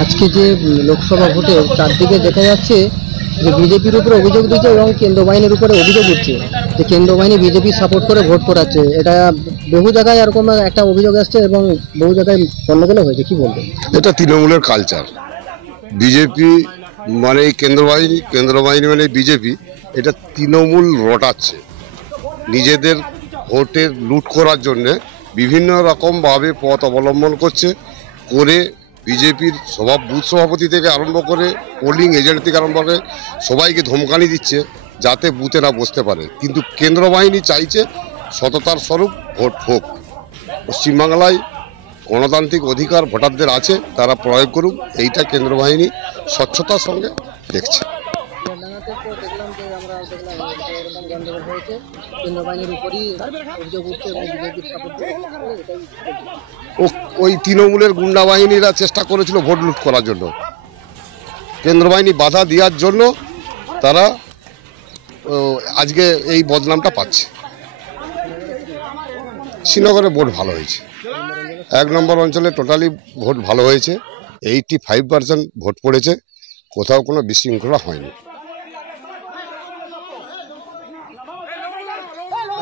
আজকে যে লোকসভা ভোটে চারদিকে দেখা যাচ্ছে যে বিজেপির উপরে অভিযোগ দিচ্ছে এবং কেন্দ্র বাহিনীর উপরে অভিযোগ উঠছে যে কেন্দ্র বাহিনী বিজেপি সাপোর্ট করে ভোট করাচ্ছে। এটা বহু জায়গায় এরকম একটা অভিযোগ আসছে এবং বহু জায়গায় গন্ডগোল হয়েছে, কি বলবেন? এটা তৃণমূলের কালচার। বিজেপি মানে কেন্দ্র বাহিনী মানে বিজেপি, এটা তৃণমূল রটাচ্ছে নিজেদের ভোটের লুট করার জন্যে। বিভিন্ন রকমভাবে পথ অবলম্বন করছে করে বিজেপির বুথ সভাপতি থেকে আরম্ভ করে পোলিং এজেন্ট থেকে আরম্ভ করে সবাইকে ধমকানি দিচ্ছে যাতে বুথে না বসতে পারে। কিন্তু কেন্দ্র বাহিনী চাইছে সততার স্বরূপ ভোট হোক। পশ্চিমবাংলায় গণতান্ত্রিক অধিকার ভোটারদের আছে, তারা প্রয়োগ করুক, এইটা কেন্দ্র বাহিনী স্বচ্ছতার সঙ্গে দেখছে। ওই তৃণমূলের গুন্ডা বাহিনীরা চেষ্টা করেছিল ভোট লুট করার জন্য, কেন্দ্র বাহিনী বাধা দেওয়ার জন্য তারা আজকে এই বদনামটা পাচ্ছে। শ্রীনগরে ভোট ভালো হয়েছে, 1 নম্বর অঞ্চলে টোটালি ভোট ভালো হয়েছে, 85% ভোট পড়েছে, কোথাও কোনো বিশৃঙ্খলা হয়নি।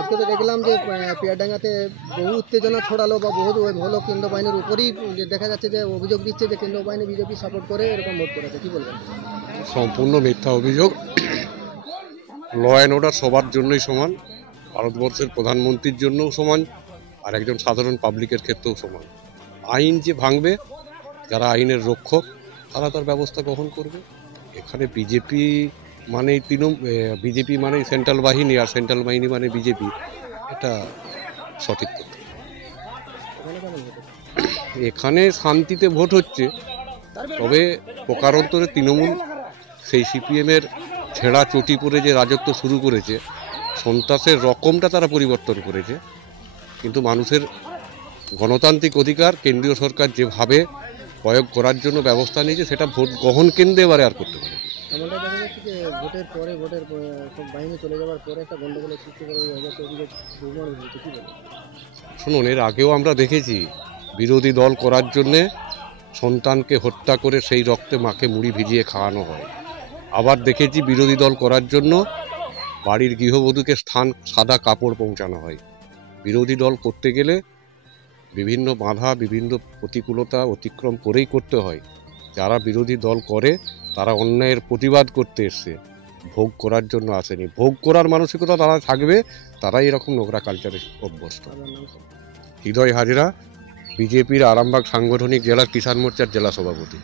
আজকে তো দেখলাম যে পিয়ারডাঙ্গাতে বহু উত্তেজনা ছড়ালো বা বহু হলো কেন্দ্র বাহিনীর উপরই দেখা যাচ্ছে যে অভিযোগ দিচ্ছে যে কেন্দ্র বাহিনী বিজেপি সাপোর্ট করে এরকম ভোট করেছে, কি বলবেন? সম্পূর্ণ মিথ্যা অভিযোগ। ল অ্যান্ড অর্ডার সবার জন্যই সমান, ভারতবর্ষের প্রধানমন্ত্রীর জন্যও সমান, আর একজন সাধারণ পাবলিকের ক্ষেত্রেও সমান। আইন যে ভাঙবে, যারা আইনের রক্ষক তারা তার ব্যবস্থা গ্রহণ করবে। এখানে বিজেপি মানে বিজেপি মানে সেন্ট্রাল বাহিনী আর সেন্ট্রাল বাহিনী মানে বিজেপি, এটা সঠিক কথা। এখানে শান্তিতে ভোট হচ্ছে, তবে প্রকারান্তরে তৃণমূল সেই সিপিএমের ছেঁড়া চটি পরে যে রাজত্ব শুরু করেছে, সন্ত্রাসের রকমটা তারা পরিবর্তন করেছে। কিন্তু মানুষের গণতান্ত্রিক অধিকার কেন্দ্রীয় সরকার যেভাবে প্রয়োগ করার জন্য ব্যবস্থা নিয়েছে, সেটা ভোট গ্রহণ কেন্দ্রে এবারে আর করতে পারে। এমনটা দেখা যাচ্ছে যে ভোটের বাহিনী চলে যাওয়ার পরে একটা গন্ডগোলের সৃষ্টি করে শুনুন, এর আগেও আমরা দেখেছি বিরোধী দল করার জন্যে সন্তানকে হত্যা করে সেই রক্তে মাকে মুড়ি ভিজিয়ে খাওয়ানো হয়। আবার দেখেছি বিরোধী দল করার জন্য বাড়ির গৃহবধূকে সাদা কাপড় পৌঁছানো হয়। বিরোধী দল করতে গেলে বিভিন্ন বাধা, বিভিন্ন প্রতিকূলতা অতিক্রম করেই করতে হয়। যারা বিরোধী দল করে তারা অন্যায়ের প্রতিবাদ করতে এসছে, ভোগ করার জন্য আসেনি। ভোগ করার মানসিকতা তারা থাকবে, তারাই এরকম নোংরা কালচারে অভ্যস্ত। হৃদয় হাজরা, বিজেপির আরামবাগ সাংগঠনিক জেলার কিষাণ মোর্চার জেলা সভাপতি।